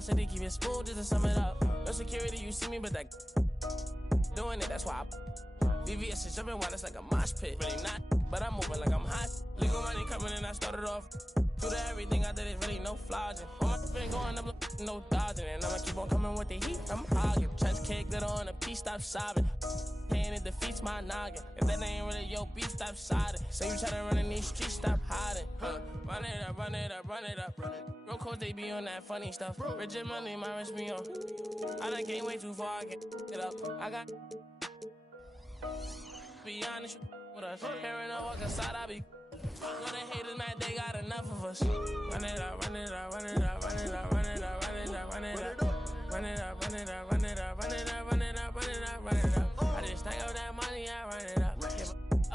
my city, keep it smooth just to sum it up. No security, you see me, but that doing it, that's why VVS is jumping wild, it's like a mosh pit. Really not, but I'm moving like I'm hot. Legal money coming in, I started off. Through to everything I did is really no flogging. All my been going up, no dodging. And I'ma keep on coming with the heat, I'm hogging. Trench cake, glitter on a piece, stop sobbing. Pain, it defeats my noggin. If that ain't really your beef, stop siding. Say you try to run in these streets, stop hiding. Run it up, run it up, run it up. Real coach, they be on that funny stuff. Rigid money, my wrist be on. I done came way too far, I can't it up. I got be honest with us. Hearing a walk inside, I be know the haters mad, they got enough of us. Run it up, run it up, run it up, run it up, run it up, run it up, run it up. Run it up, run it up, run it up, run it up, run it up, run it up, run it up. I just stack up that money, I run it up.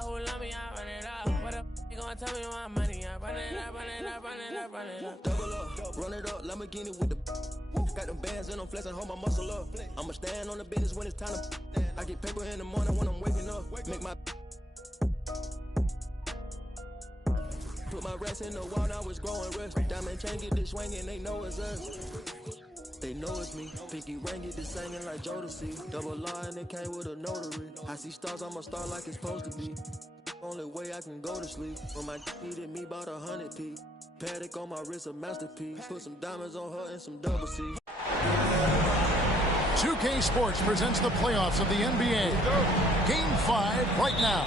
Oh, love me, I run it up. What up? You gonna tell me my money? I run it up, run it up, run it up, run it up. Double up, run it up, Lamborghini with the got them bands and I'm flexing, hold my muscle up. I'ma stand on the business when it's time to. I get paper in the morning when I'm waking up. Make my put my rest in the wall, now it's growing rest. Diamond chain get this swinging, they know it's us. They know it's me. Pinky ring get this singing like Jodeci. Double line, it came with a notary. I see stars, I'm a star like it's supposed to be. Only way I can go to sleep. When my needed me about 100 P. Paddock on my wrist, a masterpiece. Put some diamonds on her and some double C. 2K Sports presents the playoffs of the NBA. Game 5 right now.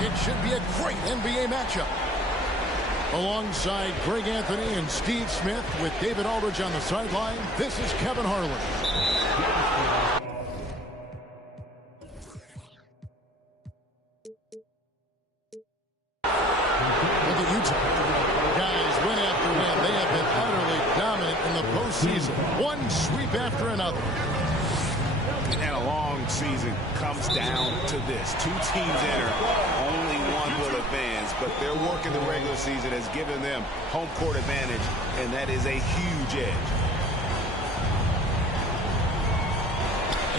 It should be a great NBA matchup. Alongside Greg Anthony and Steve Smith with David Aldridge on the sideline, this is Kevin Harlan. Look at Utah. Guys, win after win, they have been utterly dominant in the postseason. One sweep after another. And a long season comes down to this. Two teams enter, only one will advance, but their work in the regular season has given them home court advantage, and that is a huge edge.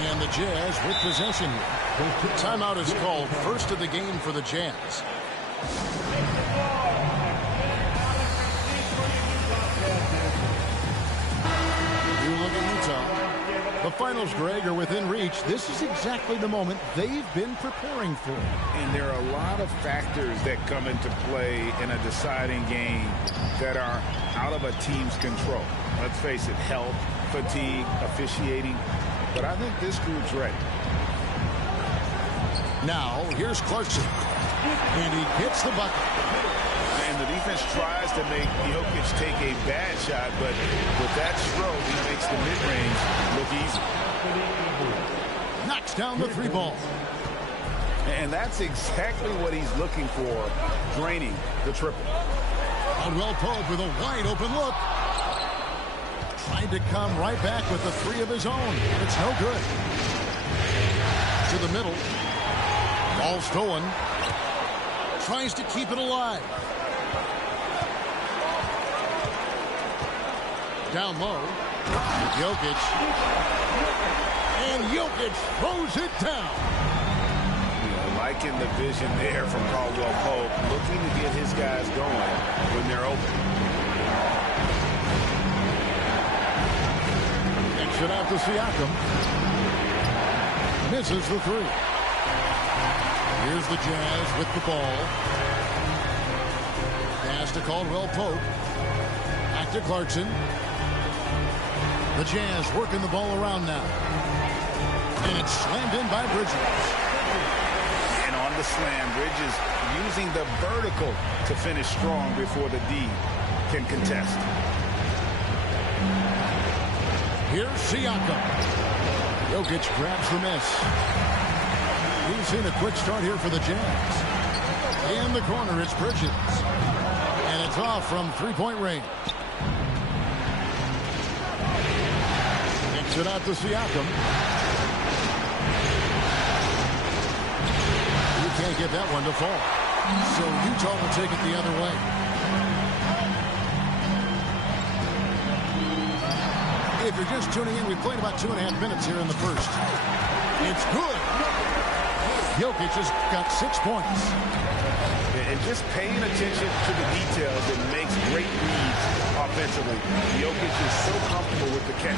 And the Jazz with possession here. Timeout is called, first of the game for the Jazz. You look at Utah. The finals, Greg, are within reach. This is exactly the moment they've been preparing for. And there are a lot of factors that come into play in a deciding game that are out of a team's control. Let's face it, health, fatigue, officiating. But I think this group's ready. Now, here's Clarkson. And he hits the bucket. And the defense tries to make Jokic take a bad shot, but with that stroke, he makes the mid-range look easy. Knocks down the three ball. And that's exactly what he's looking for, draining the triple. Caldwell Pope with a wide-open look. Tried to come right back with the three of his own. It's no good. To the middle. Ball stolen. Tries to keep it alive. Down low. Jokic. And Jokic throws it down. Liking the vision there from Caldwell Pope, looking to get his guys going when they're open. Kicks it out to Siakam. Misses the three. Here's the Jazz with the ball. Pass to Caldwell Pope. Back to Clarkson. The Jazz working the ball around now. And it's slammed in by Bridges. And on the slam, Bridges using the vertical to finish strong before the D can contest. Here's Siakam. Jokic grabs the miss. We've seen a quick start here for the Jazz. In the corner, it's Bridges. And it's off from three-point range. Kicks it out to Siakam. You can't get that one to fall. So Utah will take it the other way. If you're just tuning in, we played about 2.5 minutes here in the first. It's good. Jokic has got 6 points. And just paying attention to the details that makes great reads offensively. Jokic is so comfortable with the catch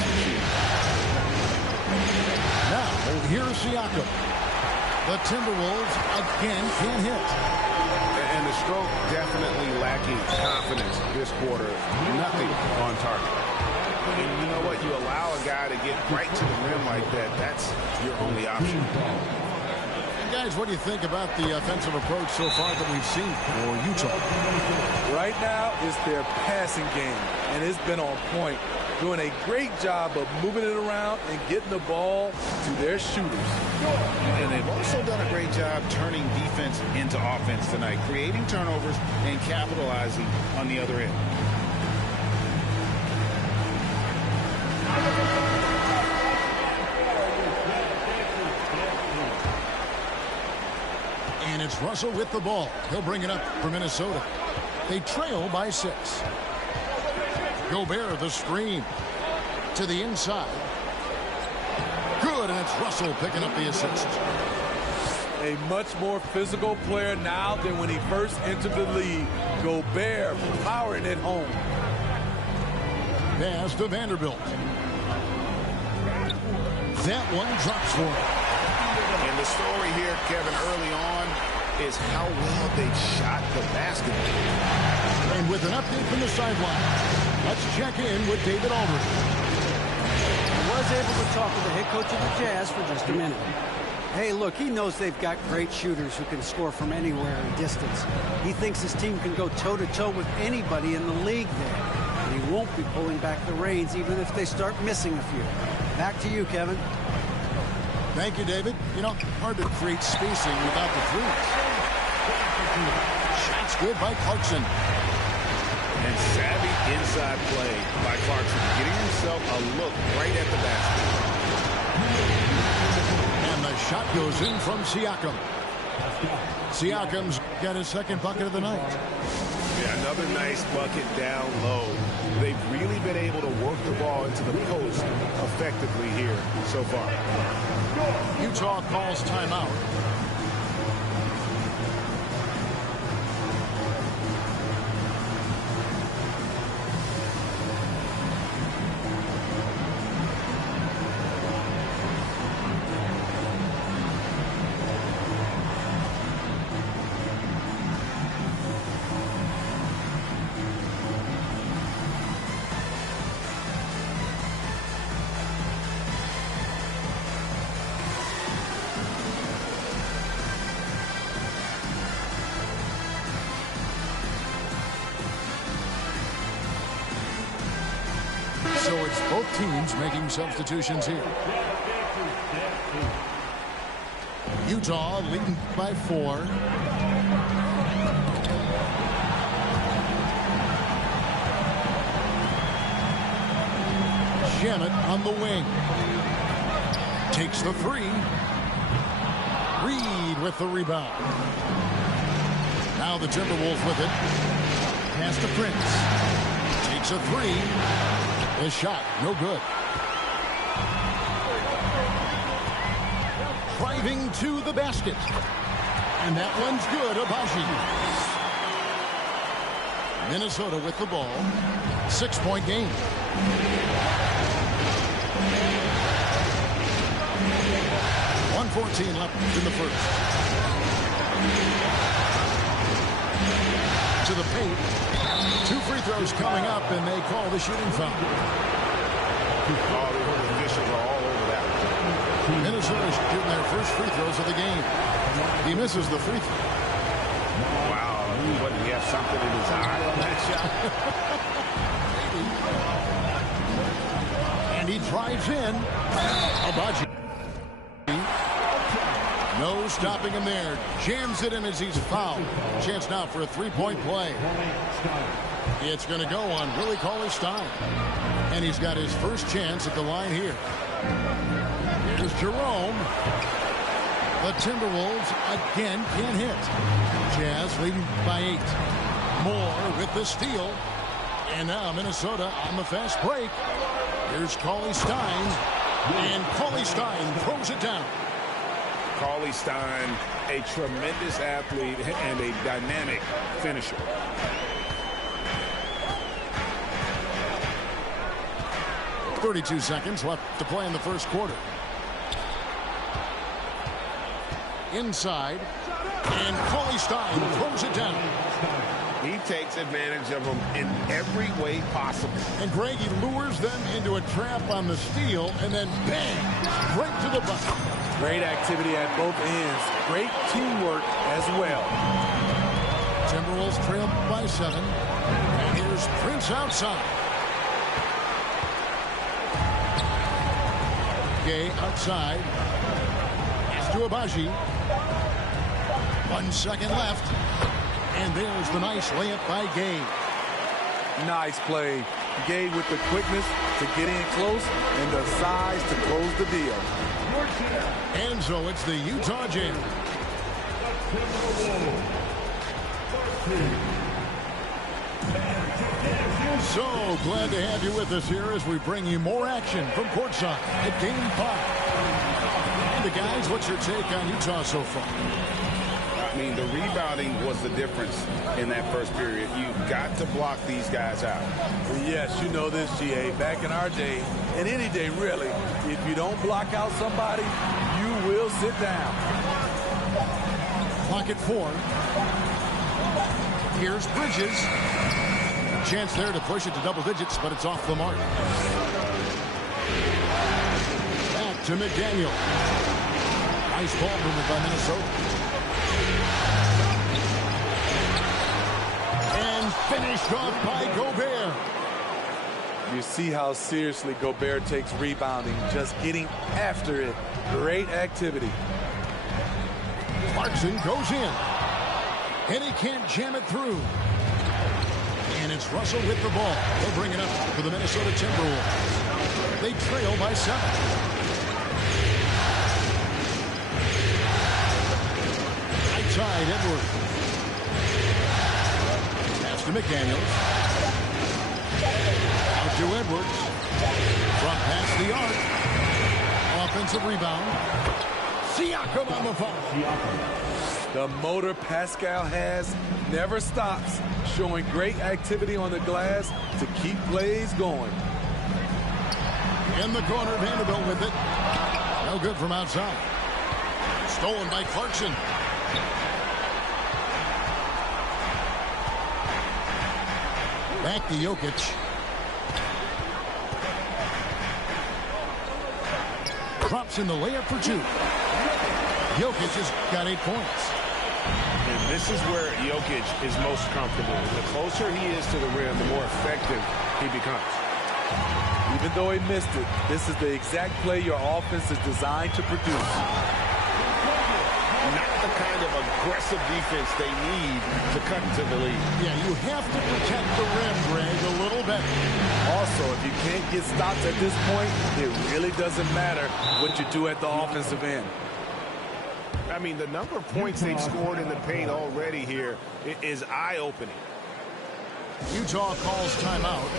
Here's Siakam. The Timberwolves again can't hit. And the stroke definitely lacking confidence this quarter. Nothing on target. And you know what? You allow a guy to get right to the rim like that. That's your only option. And guys, what do you think about the offensive approach so far that we've seen for Utah? Right now, it's their passing game, and it's been on point. Doing a great job of moving it around and getting the ball to their shooters. And they've also done a great job turning defense into offense tonight, creating turnovers and capitalizing on the other end. And it's Russell with the ball. He'll bring it up for Minnesota. They trail by 6. Gobert, the screen to the inside. Good, and it's Russell picking up the assist. A much more physical player now than when he first entered the league. Gobert powering it home. Pass to Vanderbilt. That one drops for him. And the story here, Kevin, early on is how well they shot the basketball. And with an update from the sideline, let's check in with David Aldridge. I was able to talk to the head coach of the Jazz for just a minute. Hey, look, he knows they've got great shooters who can score from anywhere in distance. He thinks his team can go toe-to-toe with anybody in the league there. And he won't be pulling back the reins even if they start missing a few. Back to you, Kevin. Thank you, David. You know, hard to create spacing without the threes. Shots good by Clarkson. And savvy inside play by Clarkson, getting himself a look right at the basket. And the shot goes in from Siakam. Siakam's got his second bucket of the night. Yeah, another nice bucket down low. They've really been able to work the ball into the post effectively here so far. Utah calls timeout. So it's both teams making substitutions here. Utah leading by 4. Shamet on the wing. Takes the 3. Reed with the rebound. Now the Timberwolves with it. Pass to Prince. Takes a 3. The shot, no good. Driving to the basket. And that one's good, Abaji. Minnesota with the ball. 6-point game. .114 left in the first. To the paint. 2 free throws coming up, and they call the shooting foul. All the officials are all over that. Minnesota's shooting their first free throws of the game. He misses the free throw. Wow, what, did he have something in his eye on that shot? And he drives in. Abaji. No stopping him there. Jams it in as he's fouled. Chance now for a 3-point play. It's going to go on Willie Cauley-Stein. And he's got his first chance at the line here. Here's Jerome. The Timberwolves again can't hit. Jazz leading by 8. Moore with the steal. And now Minnesota on the fast break. Here's Cauley-Stein. And Cauley-Stein throws it down. Cauley-Stein, a tremendous athlete and a dynamic finisher. .32 seconds left to play in the first quarter. inside. And Cauley-Stein throws it down. He takes advantage of them in every way possible. And Greg, he lures them into a trap on the steal, and then bang, right to the bucket. Great activity at both ends. Great teamwork as well. Timberwolves trail by 7. And here's Prince outside. Gay outside. It's to Agbaji. 1 second left. And there's the nice layup by Gay. Nice play. Gay with the quickness to get in close and the size to close the deal. And so it's the Utah Jazz. So glad to have you with us here as we bring you more action from courtside at Game 5. And the guys, what's your take on Utah so far? I mean, the rebounding was the difference in that first period. You've got to block these guys out. Yes, you know this, GA. Back in our day, and any day really, if you don't block out somebody, you will sit down. Clock at 4. Here's Bridges. Chance there to push it to double digits, but it's off the mark. Back to McDaniel. Nice ball movement by Minnesota. And finished off by Gobert. You see how seriously Gobert takes rebounding, just getting after it. Great activity. Clarkson goes in. And he can't jam it through. And it's Russell with the ball. They'll bring it up for the Minnesota Timberwolves. They trail by 7. Outside Edwards. Pass to McDaniels. Out to Edwards. Front past the arc. Offensive rebound. Siakam on the foul. The motor Pascal has never stops, showing great activity on the glass to keep plays going. In the corner, Vanderbilt with it. No good from outside. Stolen by Clarkson. Back to Jokic. Drops in the layup for 2. Jokic has got 8 points. And this is where Jokic is most comfortable. The closer he is to the rim, the more effective he becomes. Even though he missed it, this is the exact play your offense is designed to produce. Not the kind of aggressive defense they need to cut into the lead. Yeah, you have to protect the rim, Greg, a little better. Also, if you can't get stops at this point, it really doesn't matter what you do at the offensive end. I mean, the number of points they've scored in the paint already here is eye-opening. Utah calls timeout.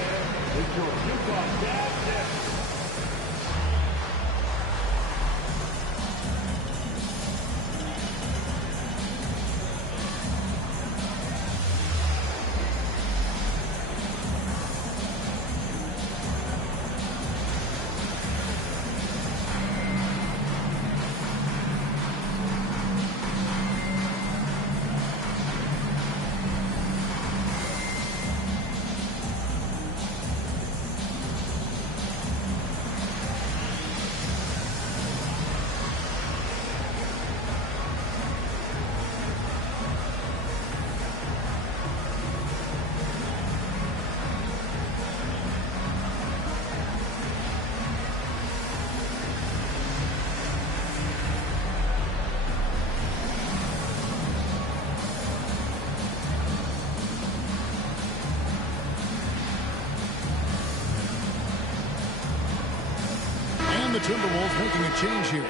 The Timberwolves making a change here.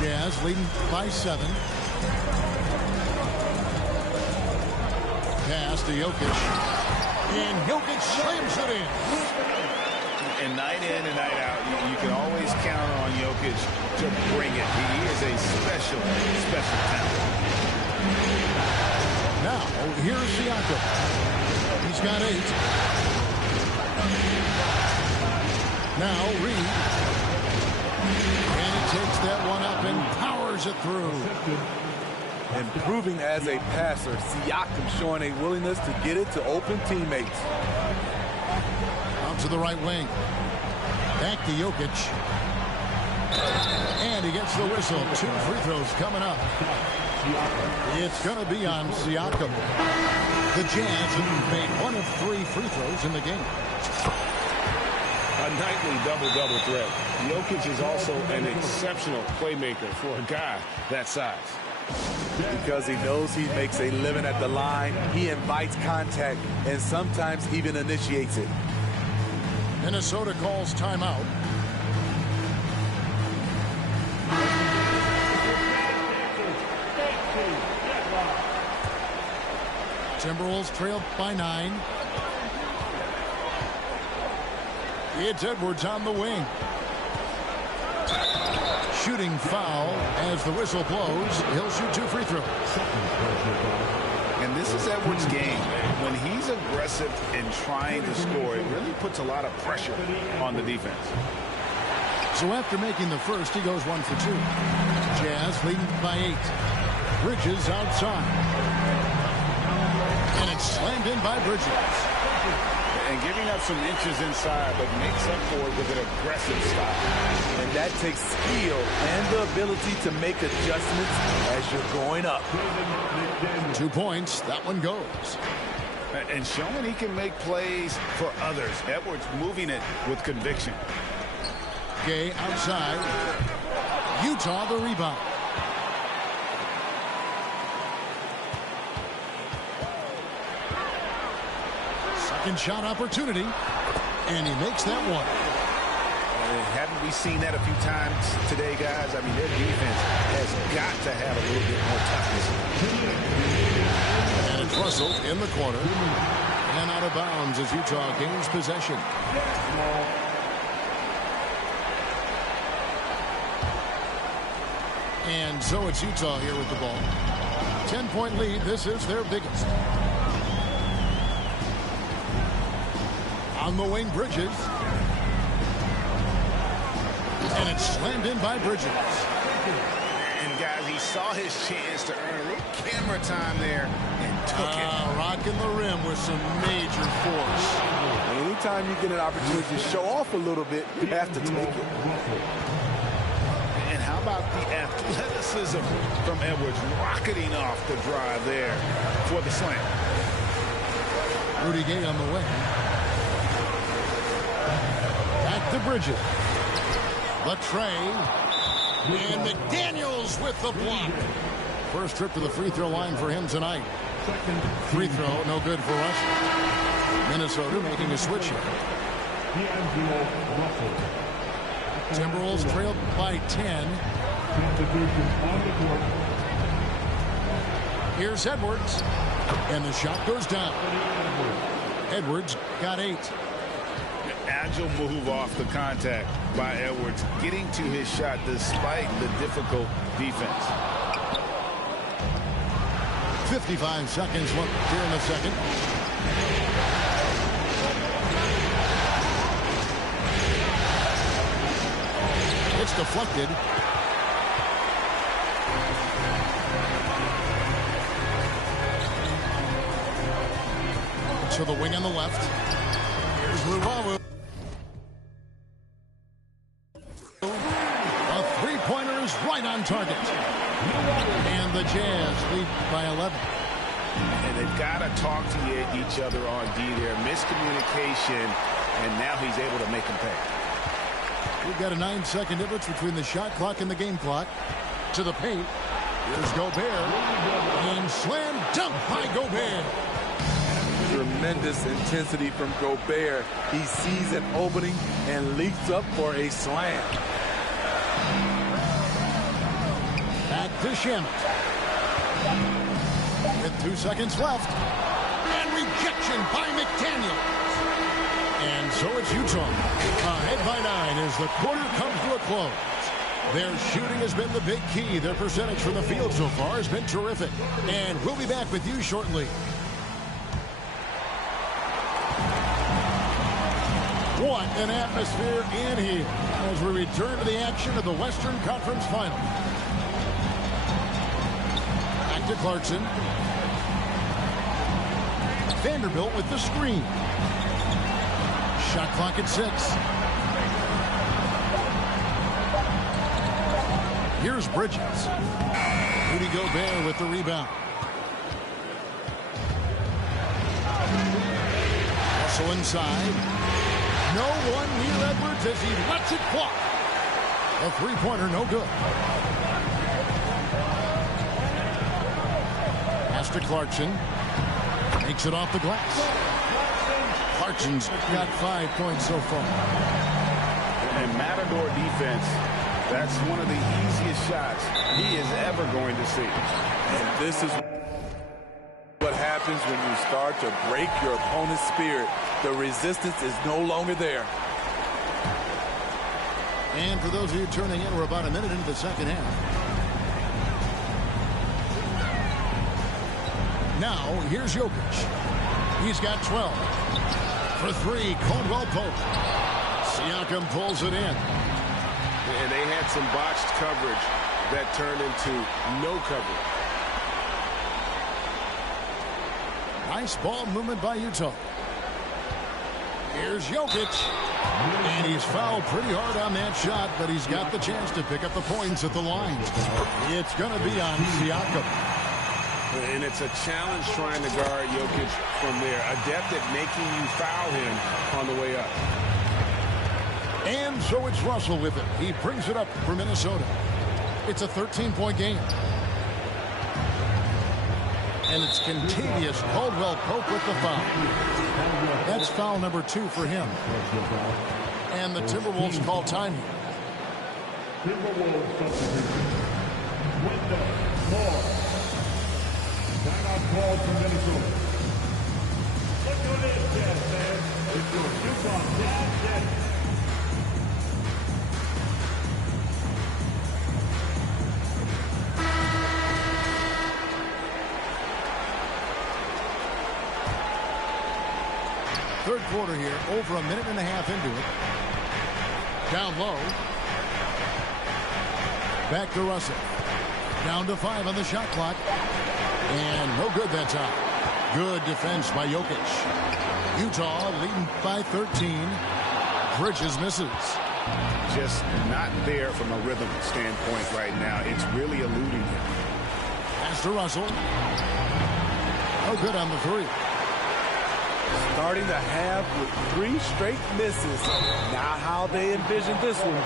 Jazz leading by 7. Pass to Jokic. And Jokic slams it in. And night in and night out, you can always count on Jokic to bring it. He is a special talent. Now, here's Siakam. He's got 8. Now Reed. fires it through. Improving as a passer, Siakam showing a willingness to get it to open teammates. Out to the right wing. Back to Jokic. And he gets the whistle. 2 free throws coming up. It's going to be on Siakam. The Jazz have made 1 of 3 free throws in the game. A nightly double-double threat. Jokic is also an exceptional playmaker for a guy that size. Because he knows he makes a living at the line, he invites contact and sometimes even initiates it. Minnesota calls timeout. Timberwolves trail by 9. It's Edwards on the wing. Shooting foul as the whistle blows. He'll shoot 2 free throws. And this is Edwards' game. When he's aggressive and trying to score, it really puts a lot of pressure on the defense. So after making the first, he goes 1 for 2. Jazz leading by 8. Bridges outside. And it's slammed in by Bridges. And giving up some inches inside, but makes up for it with an aggressive style. And that takes skill and the ability to make adjustments as you're going up. 2 points. That one goes. And showing he can make plays for others. Edwards moving it with conviction. Gay outside. Utah the rebound. Second shot opportunity. And he makes that one. Haven't we seen that a few times today, guys? I mean, their defense has got to have a little bit more toughness. And it's Russell in the corner. And out of bounds as Utah gains possession. And so it's Utah here with the ball. 10-point lead. This is their biggest. On the wing, Bridges. And it's slammed in by Bridges. And guys, he saw his chance to earn a little camera time there and took it. Rocking the rim with some major force. Anytime you get an opportunity to show off a little bit, you have to take it. And how about the athleticism from Edwards rocketing off the drive there for the slam. Rudy Gay on the way. Back to Bridges. Latrey. And McDaniels with the block. First trip to the free throw line for him tonight. Free throw, no good for Russell. Minnesota making a switch here. Timberwolves trailed by 10. Here's Edwards. And the shot goes down. Edwards got 8. Agile move off the contact by Edwards, getting to his shot despite the difficult defense. 55 seconds left here in the second. It's deflected. To the wing on the left. Here's Luwawu. A three-pointer is right on target. And the Jazz lead by 11. And they've got to talk to each other on D there. Miscommunication, and now he's able to make them pay. We've got a 9-second difference between the shot clock and the game clock. To the paint. Here's Gobert. And slam dunk by Gobert. Tremendous intensity from Gobert. He sees an opening and leaps up for a slam. Back to Shamet. With 2 seconds left. And rejection by McDaniels. And so it's Utah. Ahead by 9 as the quarter comes to a close. Their shooting has been the big key. Their percentage from the field so far has been terrific. And we'll be back with you shortly. What an atmosphere in here as we return to the action of the Western Conference Final. to Clarkson. Vanderbilt with the screen. Shot clock at 6. Here's Bridges. Rudy Gobert with the rebound. Russell inside. No one near Edwards as he lets it fly. A three-pointer, no good. Pass to Clarkson. Makes it off the glass. Clarkson's got 5 points so far. And Matador defense, that's one of the easiest shots he is ever going to see. And this is what happens when you start to break your opponent's spirit. The resistance is no longer there. And for those of you turning in, we're about a minute into the second half. Now, here's Jokic. He's got 12. For 3, Caldwell Pope. Siakam pulls it in. And they had some botched coverage that turned into no coverage. Nice ball movement by Utah. Here's Jokic. And he's fouled pretty hard on that shot, but he's got the chance to pick up the points at the line. It's going to be on Siakam. And it's a challenge trying to guard Jokic from there. Adept at making you foul him on the way up. And so it's Russell with it. He brings it up for Minnesota. It's a 13-point game. And it's Contavious Caldwell Pope with the foul. That's foul number 2 for him. And the Timberwolves call time. Timberwolves substitution. Wendell Moore. Timeout call from Minnesota. Look who it is, Jazz fans. It's your Utah Jazz. Third quarter here, over a minute and a half into it. Down low. Back to Russell. Down to 5 on the shot clock. And no good that time. Good defense by Jokic. Utah leading by 13. Bridges misses. Just not there from a rhythm standpoint right now. It's really eluding him. Pass to Russell. No good on the 3. Starting the half with 3 straight misses. Not how they envisioned this one.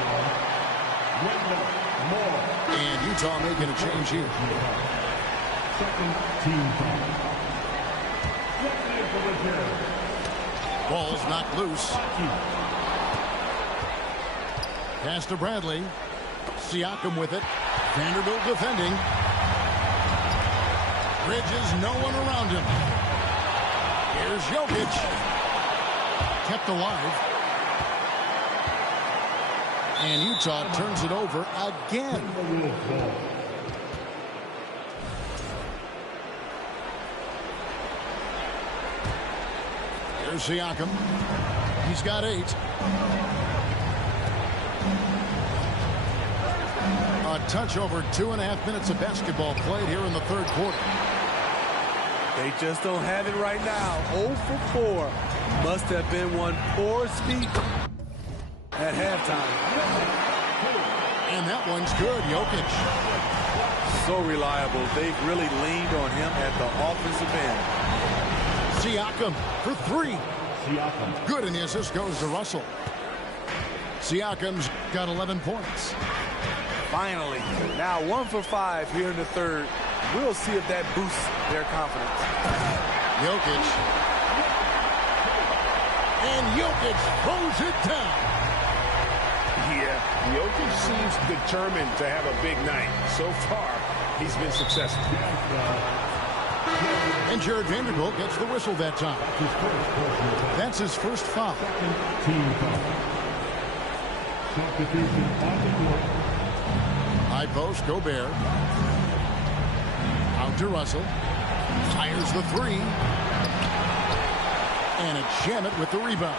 And Utah making a change here. Second team foul. Ball's knocked loose. Pass to Bradley. Siakam with it. Vanderbilt defending. Bridges, no one around him. Here's Jokic. Kept alive. And Utah turns it over again. Here's Siakam. He's got 8. A touch over 2.5 minutes of basketball played here in the third quarter. They just don't have it right now. 0 for 4. Must have been one poor speech at halftime. And that one's good. Jokic. So reliable. They've really leaned on him at the offensive end. Siakam for 3. Siakam. Good, and the assist goes to Russell. Siakam's got 11 points. Finally. Now 1 for 5 here in the third. We'll see if that boosts their confidence. Jokic. And Jokic throws it down. Yeah, Jokic seems determined to have a big night. So far, he's been successful. And Jared Vanderbilt gets the whistle that time. That's his first foul. Team foul. Substitution on the court. High post, Gobert. Out to Russell. Fires the 3. And a Shamet with the rebound.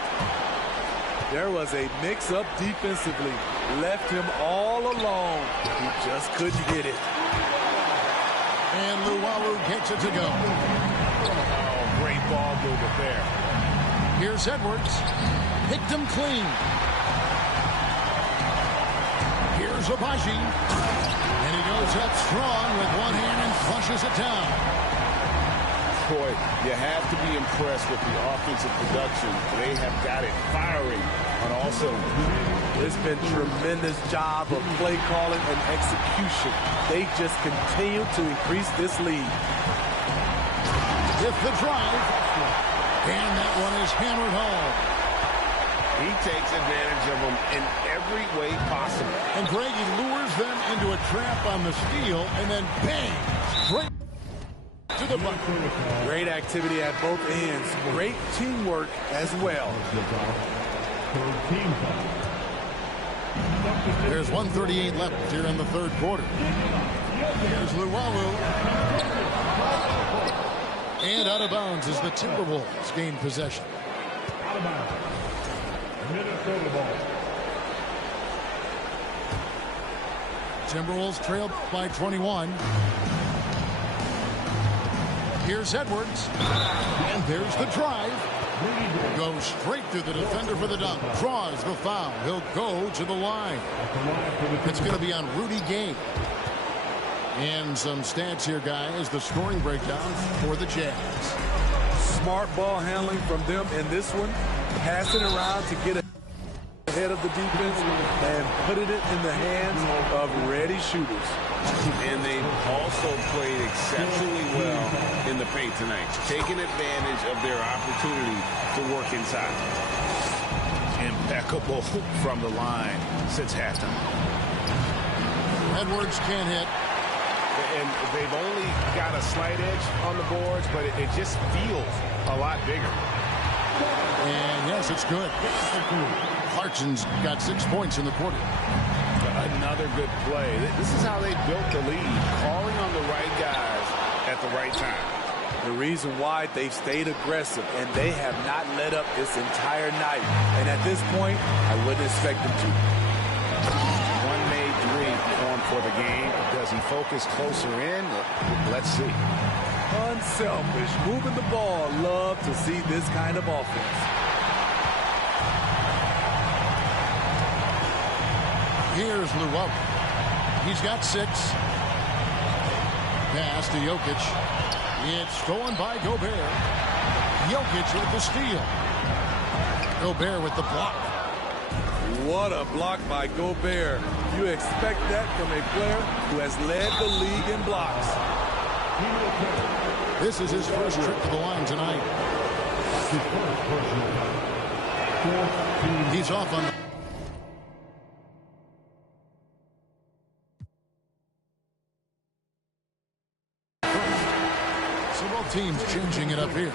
There was a mix-up defensively. Left him all alone. He just couldn't get it. And Luwawu gets it to go. Oh, great ball movement there. Here's Edwards. Picked him clean. Here's Abaji. And he goes up strong with one hand and flushes it down. Boy, you have to be impressed with the offensive production. They have got it firing on all cylinders. It's been tremendous job of play calling and execution. They just continue to increase this lead. With the drive. And that one is hammered home. He takes advantage of them in every way possible. And Greg, he lures them into a trap on the steal, and then bang, straight to the bucket. Great activity at both ends. Great teamwork as well. There's 1:38 left here in the third quarter. Here's Luwawu. And out of bounds as the Timberwolves gain possession. Out of bounds. Minnesota ball. Timberwolves trailed by 21. Here's Edwards. And there's the drive. Goes straight through the defender for the dunk. Draws the foul. He'll go to the line. It's going to be on Rudy Gay. And some stats here, guys. The scoring breakdown for the Jazz. Smart ball handling from them in this one. Passing around to get ahead of the defense and putting it in the hands of ready shooters. And they've also played exceptionally well in the paint tonight, taking advantage of their opportunity to work inside. Impeccable from the line since halftime. Edwards can't hit. And they've only got a slight edge on the boards, but it just feels a lot bigger. And yes, it's good. Clarkson's got 6 points in the quarter. Another good play. This is how they built the lead, calling on the right guys at the right time. The reason why they've stayed aggressive, and they have not let up this entire night. And at this point, I wouldn't expect them to. One made three for the game. Does he focus closer in? Let's see. Unselfish, moving the ball. Love to see this kind of offense. Here's Luwawu. He's got 6. Pass to Jokic. It's stolen by Gobert. Jokic with the steal. Gobert with the block. What a block by Gobert. You expect that from a player who has led the league in blocks. This is his first trip to the line tonight. He's off on. So both teams changing it up here.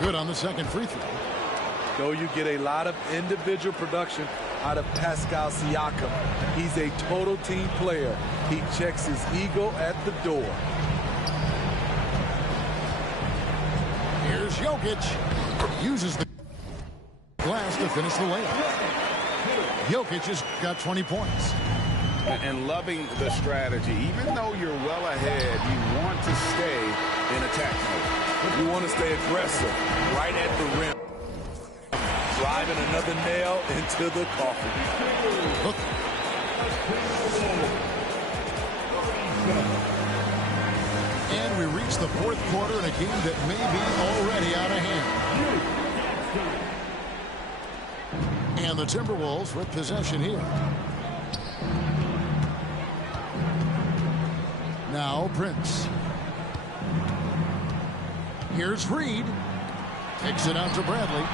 Good on the second free throw. Though you get a lot of individual production out of Pascal Siakam, he's a total team player. He checks his ego at the door. Here's Jokic. Uses the glass to finish the layup. Jokic has got 20 points. And loving the strategy. Even though you're well ahead, you want to stay in attack mode. You want to stay aggressive right at the rim. Driving another nail into the coffin. Look. And we reach the fourth quarter in a game that may be already out of hand. And the Timberwolves with possession here. Now Prince. Here's Reed. Takes it out to Bradley.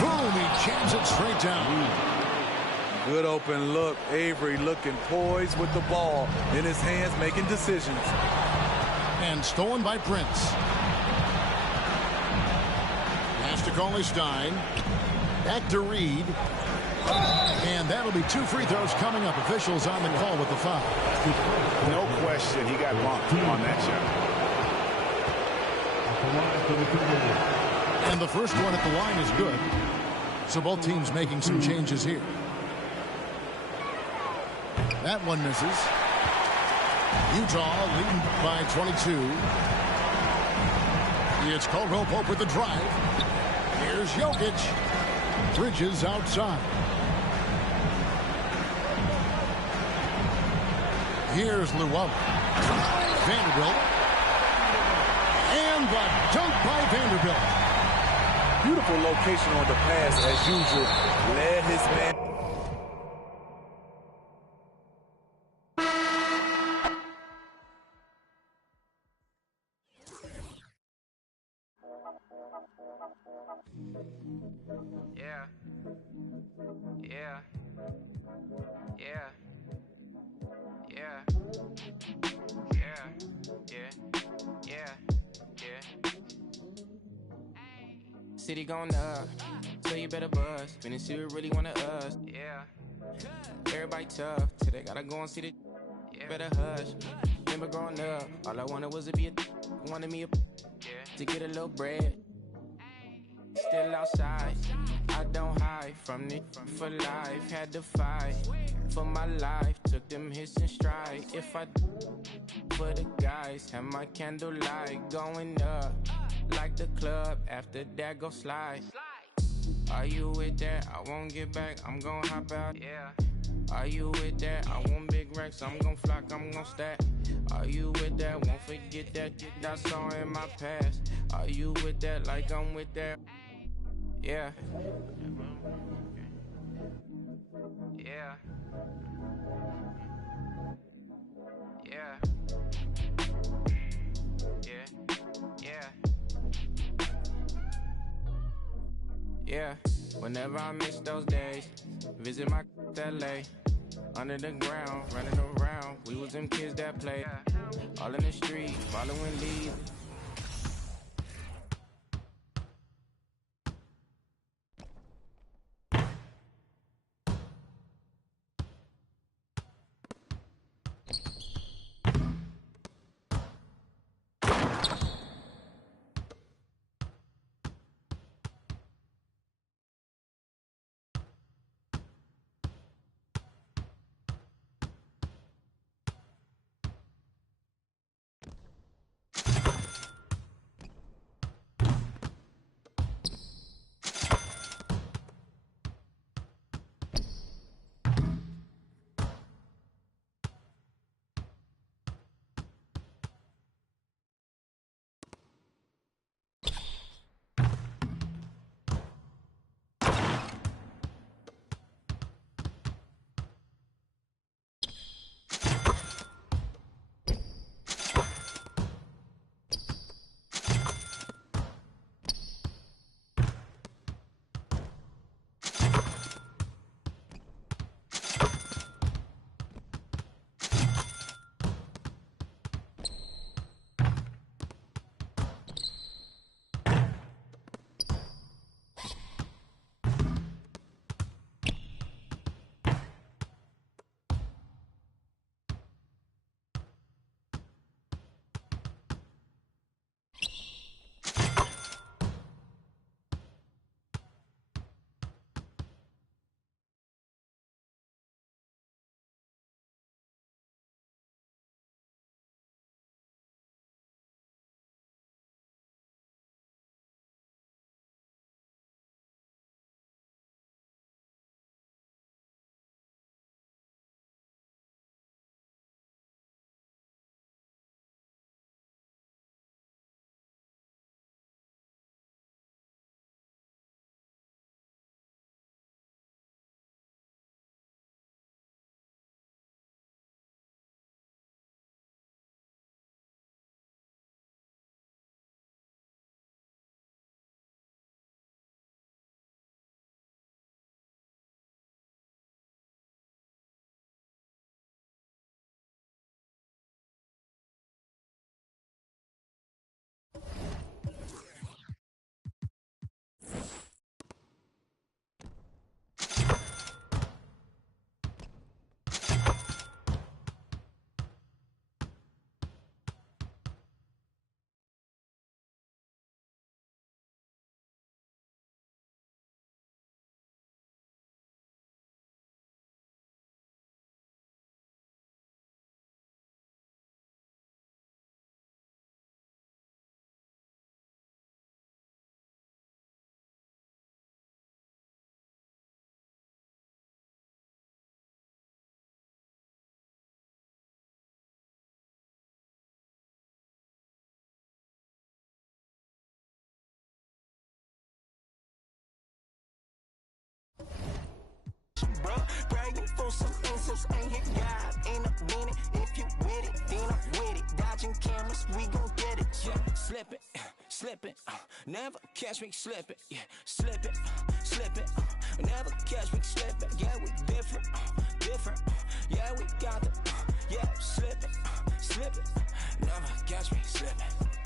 Boom, he jams it straight down. Good open look. Avery looking poised with the ball in his hands, making decisions. And stolen by Prince. Pass to Cauley-Stein. Back to Reed. And that'll be 2 free throws coming up. Officials on the call with the foul. No question, he got bumped on that shot. And the first one at the line is good. So both teams making some changes here. That one misses. Utah leading by 22. It's Caldwell Pope with the drive. Here's Jokic. Bridges outside. Here's Llewellyn. Vanderbilt. And the dunk by Vanderbilt. Beautiful location on the pass as usual. Led his man. Yeah. Yeah. Yeah. Yeah. Yeah. Yeah. Yeah. Yeah. City going up, so you better buzz. Finna see who really wanna us. Yeah. Everybody tough, till they gotta go and see the. Yeah. Better hush. Remember growing up, all I wanted was to be a. Wanted me a. Yeah. To get a little bread. Still outside, I don't hide from it. For life, had to fight for my life. Took them hits in stride. If I for the guys, have my candlelight going up like the club. After that, go slide. Are you with that? I won't get back. I'm gon' hop out. Yeah. Are you with that? I want big racks. I'm gon' flock. I'm gon' stack. Are you with that? Won't forget that. I saw in my past. Are you with that? Like I'm with that. Yeah. Yeah. Yeah. Yeah. Yeah. Yeah. Whenever I miss those days, visit my LA. Under the ground, running around. We was them kids that play. All in the street, following leads. for some answers, ain't hit God. Ain't a minute, if you with it, then I'm with it. Dodging cameras, we gon' get it. Yeah, slipping, never catch me slipping. Yeah, slipping, never catch me slipping. Yeah, we different, yeah, we got it. Yeah, slipping, never catch me slipping.